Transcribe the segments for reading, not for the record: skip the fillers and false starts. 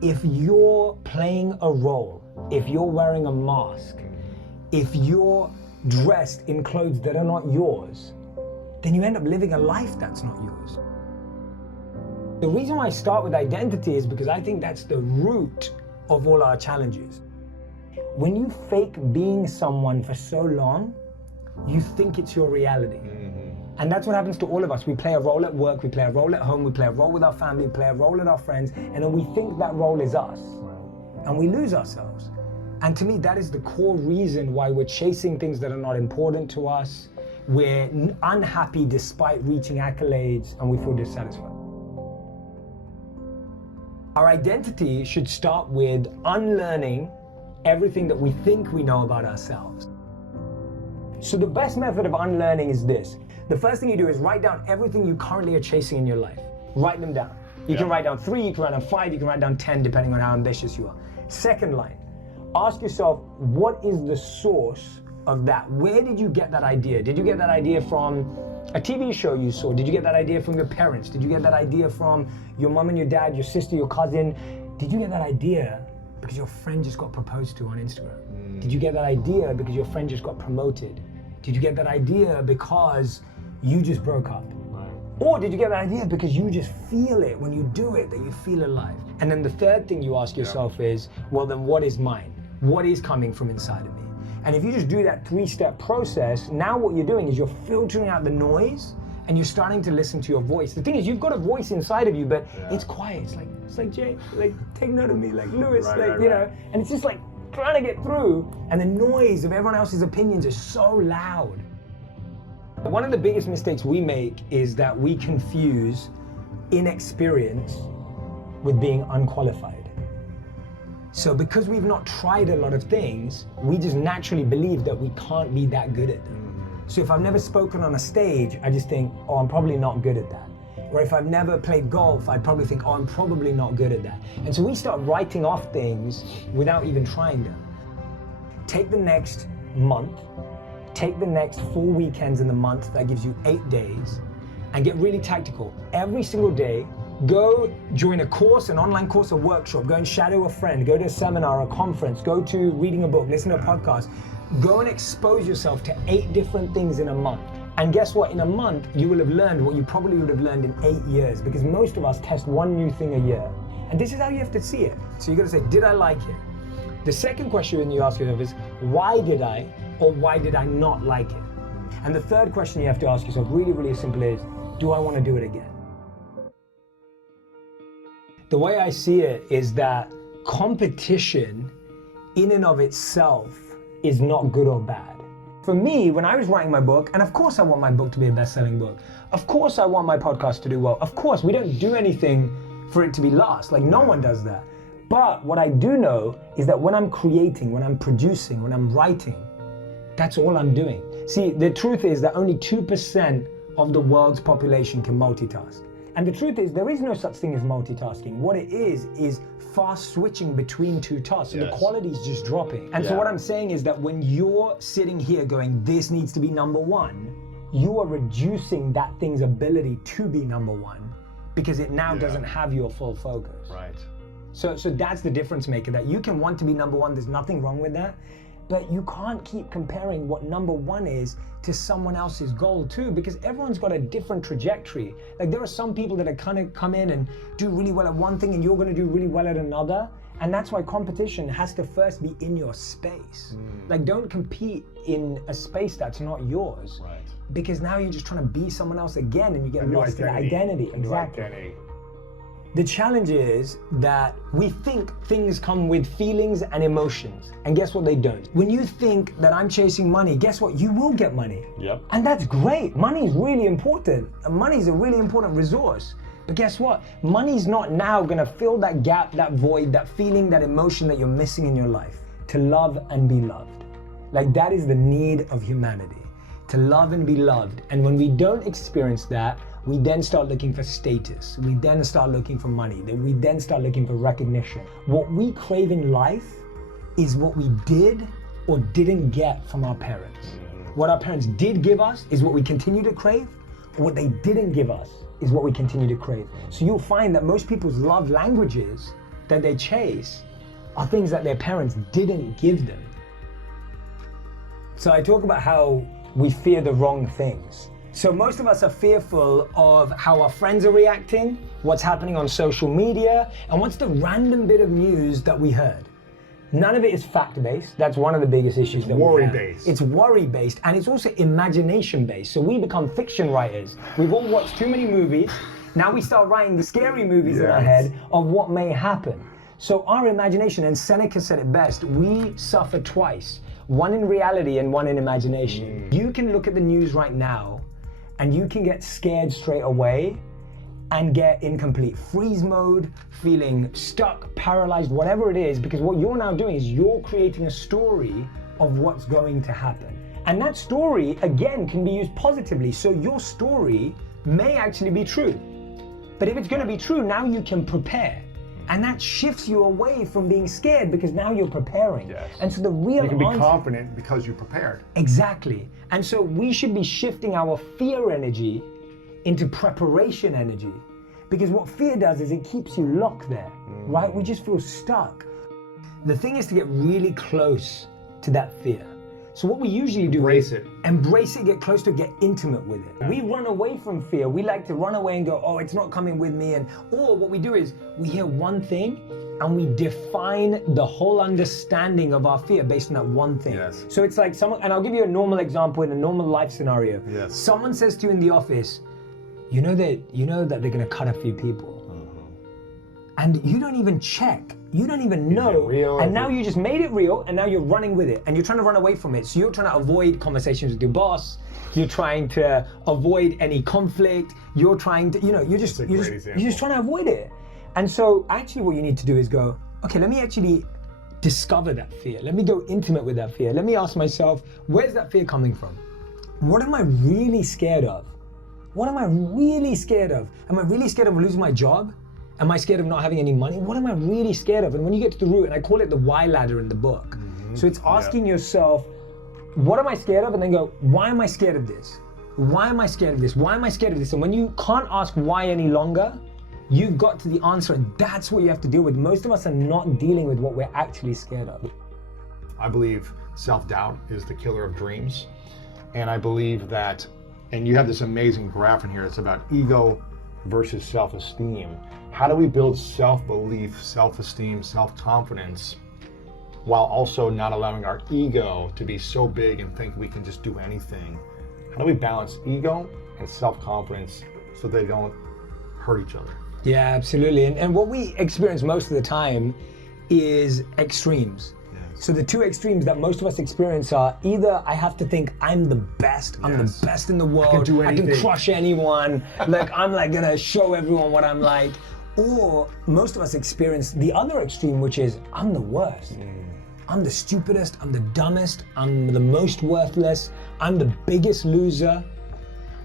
if you're playing a role, if you're wearing a mask, if you're dressed in clothes that are not yours, then you end up living a life that's not yours. The reason why I start with identity is because I think that's the root of all our challenges. When you fake being someone for so long, you think it's your reality. And that's what happens to all of us. We play a role at work, we play a role at home, we play a role with our family, we play a role with our friends, and then we think that role is us. And we lose ourselves. And to me, that is the core reason why we're chasing things that are not important to us. We're unhappy despite reaching accolades, and we feel dissatisfied. Our identity should start with unlearning everything that we think we know about ourselves. So the best method of unlearning is this. The first thing you do is write down everything you currently are chasing in your life. Write them down. You can write down 3, you can write down 5, you can write down 10, depending on how ambitious you are. Second line, ask yourself, what is the source of that? Where did you get that idea? Did you get that idea from a TV show you saw? Did you get that idea from your parents? Did you get that idea from your mom and your dad, your sister, your cousin? Did you get that idea because your friend just got proposed to on Instagram? Did you get that idea because your friend just got promoted? Did you get that idea because you just broke up? Or did you get that idea because you just feel it when you do it, that you feel alive? And then the third thing you ask yourself is, well, then what is mine? What is coming from inside of me? And if you just do that 3-step process, now what you're doing is you're filtering out the noise and you're starting to listen to your voice. The thing is, you've got a voice inside of you, but it's quiet. It's like Jay, like take note of me, like Lewis, you know, and it's just like trying to get through, and the noise of everyone else's opinions is so loud. One of the biggest mistakes we make is that we confuse inexperience with being unqualified. So because we've not tried a lot of things, we just naturally believe that we can't be that good at them. So if I've never spoken on a stage, I just think, oh, I'm probably not good at that. Or if I've never played golf, I'd probably think, oh, I'm probably not good at that. And so we start writing off things without even trying them. Take the next month, take the next 4 weekends in the month, that gives you 8 days, and get really tactical. Every single day, go join a course, an online course, a workshop, go and shadow a friend, go to a seminar, a conference, go to reading a book, listen to a podcast. Go and expose yourself to 8 different things in a month. And guess what? In a month, you will have learned what you probably would have learned in 8 years, because most of us test one new thing a year. And this is how you have to see it. So you got to say, did I like it? The second question you ask yourself is, why did I, or why did I not like it? And the third question you have to ask yourself, really, really simple, is, do I want to do it again? The way I see it is that competition in and of itself is not good or bad. For me, when I was writing my book, and of course I want my book to be a best-selling book, of course I want my podcast to do well, of course we don't do anything for it to be lost, like no one does that. But what I do know is that when I'm creating, when I'm producing, when I'm writing, that's all I'm doing. See, the truth is that only 2% of the world's population can multitask. And the truth is, there is no such thing as multitasking. What it is fast switching between 2 tasks. So the quality is just dropping. And so what I'm saying is that when you're sitting here going, this needs to be number 1, you are reducing that thing's ability to be number 1 because it now doesn't have your full focus. Right. So that's the difference maker, that you can want to be number 1, there's nothing wrong with that. But you can't keep comparing what number 1 is to someone else's goal too, because everyone's got a different trajectory. Like there are some people that are kind of come in and do really well at one thing and you're going to do really well at another. And that's why competition has to first be in your space. Like don't compete in a space that's not yours. Right. Because now you're just trying to be someone else again and you get lost in identity. Exactly. The challenge is that we think things come with feelings and emotions, and guess what, they don't. When you think that I'm chasing money, guess what, you will get money. Yep. And that's great. Money is really important. Money is a really important resource. But guess what, money's not now gonna fill that gap, that void, that feeling, that emotion that you're missing in your life. To love and be loved. Like that is the need of humanity. To love and be loved. And when we don't experience that, we then start looking for status. We then start looking for money. We then start looking for recognition. What we crave in life is what we did or didn't get from our parents. What our parents did give us is what we continue to crave, or what they didn't give us is what we continue to crave. So you'll find that most people's love languages that they chase are things that their parents didn't give them. So I talk about how we fear the wrong things. So most of us are fearful of how our friends are reacting, what's happening on social media, and what's the random bit of news that we heard. None of it is fact-based. That's one of the biggest issues that we have. Worry-based. It's worry-based, and it's also imagination-based. So we become fiction writers. We've all watched too many movies. Now we start writing the scary movies in our head of what may happen. So our imagination, and Seneca said it best, we suffer twice. One in reality and one in imagination. You can look at the news right now and you can get scared straight away and get in complete freeze mode, feeling stuck, paralyzed, whatever it is, because what you're now doing is you're creating a story of what's going to happen. And that story, again, can be used positively. So your story may actually be true. But if it's gonna be true, now you can prepare. And that shifts you away from being scared because now you're preparing. Yes. And so the real You can be confident because you prepared. Exactly. And so we should be shifting our fear energy into preparation energy. Because what fear does is it keeps you locked there, right? We just feel stuck. The thing is to get really close to that fear. So what we usually do is embrace it, get close to it, get intimate with it. We run away from fear. We like to run away and go, oh, it's not coming with me. Or what we do is we hear one thing and we define the whole understanding of our fear based on that one thing. Yes. So it's like someone, and I'll give you a normal example in a normal life scenario. Yes. Someone says to you in the office, you know that they're gonna cut a few people. And you don't even check. You don't even know. Real? And now you just made it real, and now you're running with it, and you're trying to run away from it. So you're trying to avoid conversations with your boss. You're trying to avoid any conflict. You're trying to, you're just trying to avoid it. And so actually what you need to do is go, okay, let me actually discover that fear. Let me go intimate with that fear. Let me ask myself, where's that fear coming from? What am I really scared of? What am I really scared of? Am I really scared of losing my job? Am I scared of not having any money? What am I really scared of? And when you get to the root, and I call it the why ladder in the book. So it's asking yourself, what am I scared of? And then go, why am I scared of this? Why am I scared of this? Why am I scared of this? And when you can't ask why any longer, you've got to the answer, and that's what you have to deal with. Most of us are not dealing with what we're actually scared of. I believe self-doubt is the killer of dreams. And I believe that, and you have this amazing graph in here, it's about ego versus self-esteem. How do we build self-belief, self-esteem, self-confidence, while also not allowing our ego to be so big and think we can just do anything? How do we balance ego and self-confidence so they don't hurt each other? Yeah, absolutely. And what we experience most of the time is extremes. So the two extremes that most of us experience are either I have to think I'm the best, I'm the best in the world, I can crush anyone, like I'm like gonna show everyone what I'm like. Or most of us experience the other extreme, which is I'm the worst. I'm the stupidest, I'm the dumbest, I'm the most worthless, I'm the biggest loser.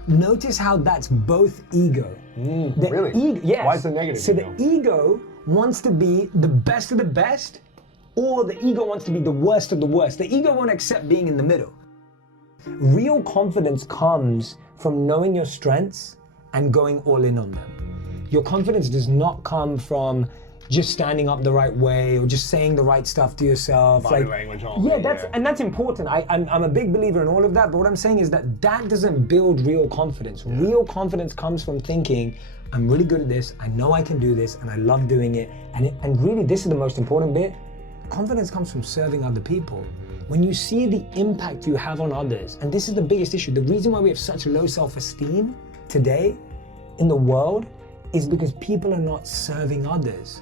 Notice how that's both ego. Really? Yes. Why is the negative So ego? the ego wants to be the best of the best, or the ego wants to be the worst of the worst. The ego won't accept being in the middle. Real confidence comes from knowing your strengths and going all in on them. Your confidence does not come from just standing up the right way or just saying the right stuff to yourself. Body language only. Yeah, and that's important. I'm a big believer in all of that, but what I'm saying is that doesn't build real confidence. Real confidence comes from thinking, I'm really good at this, I know I can do this, and I love doing it. And really, this is the most important bit. Confidence comes from serving other people. When you see the impact you have on others, and this is the biggest issue, the reason why we have such low self-esteem today in the world is because people are not serving others.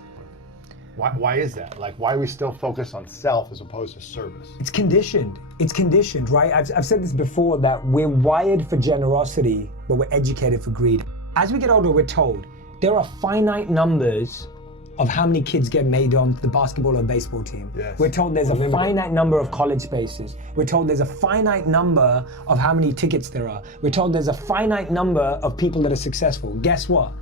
Why is that? Like, why are we still focused on self as opposed to service? It's conditioned. It's conditioned, right? I've said this before, that we're wired for generosity, but we're educated for greed. As we get older, we're told there are finite numbers of how many kids get made on the basketball or baseball team. Yes. We're told there's a finite number of college spaces. We're told there's a finite number of how many tickets there are. We're told there's a finite number of people that are successful. Guess what?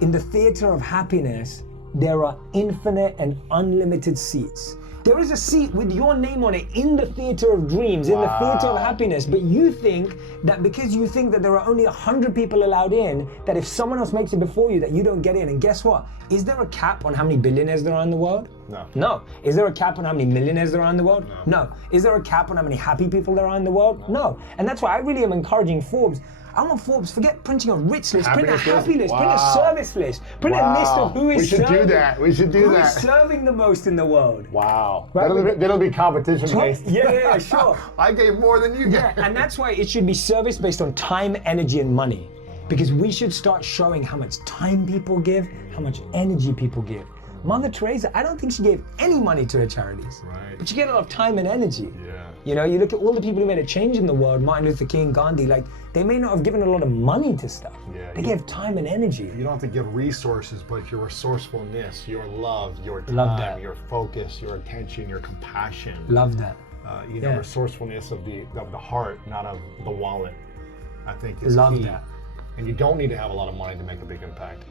In the theater of happiness, there are infinite and unlimited seats. There is a seat with your name on it in the theater of dreams, in the theater of happiness, but you think that because you think that there are only 100 people allowed in, that if someone else makes it before you, that you don't get in. And guess what? Is there a cap on how many billionaires there are in the world? No. No. Is there a cap on how many millionaires there are in the world? No. No. Is there a cap on how many happy people there are in the world? No. And that's why I really am encouraging Forbes. I want Forbes, forget printing a rich list, print a happy list, print a service list, print a list of who is serving. We should do that. We should do that. Who is serving the most in the world? Wow. Right? That'll be competition based. Yeah, sure. I gave more than you gave. Yeah, and that's why it should be service based on time, energy, and money. Because we should start showing how much time people give, how much energy people give. Mother Teresa, I don't think she gave any money to her charities. Right. But she gave a lot of time and energy. Yeah. You know, you look at all the people who made a change in the world, Martin Luther King, Gandhi, like, they may not have given a lot of money to stuff. Yeah, they gave time and energy. You don't have to give resources, but your resourcefulness, your love, your time, your focus, your attention, your compassion. Love that. Resourcefulness of the heart, not of the wallet, I think is Love key. that. And you don't need to have a lot of money to make a big impact.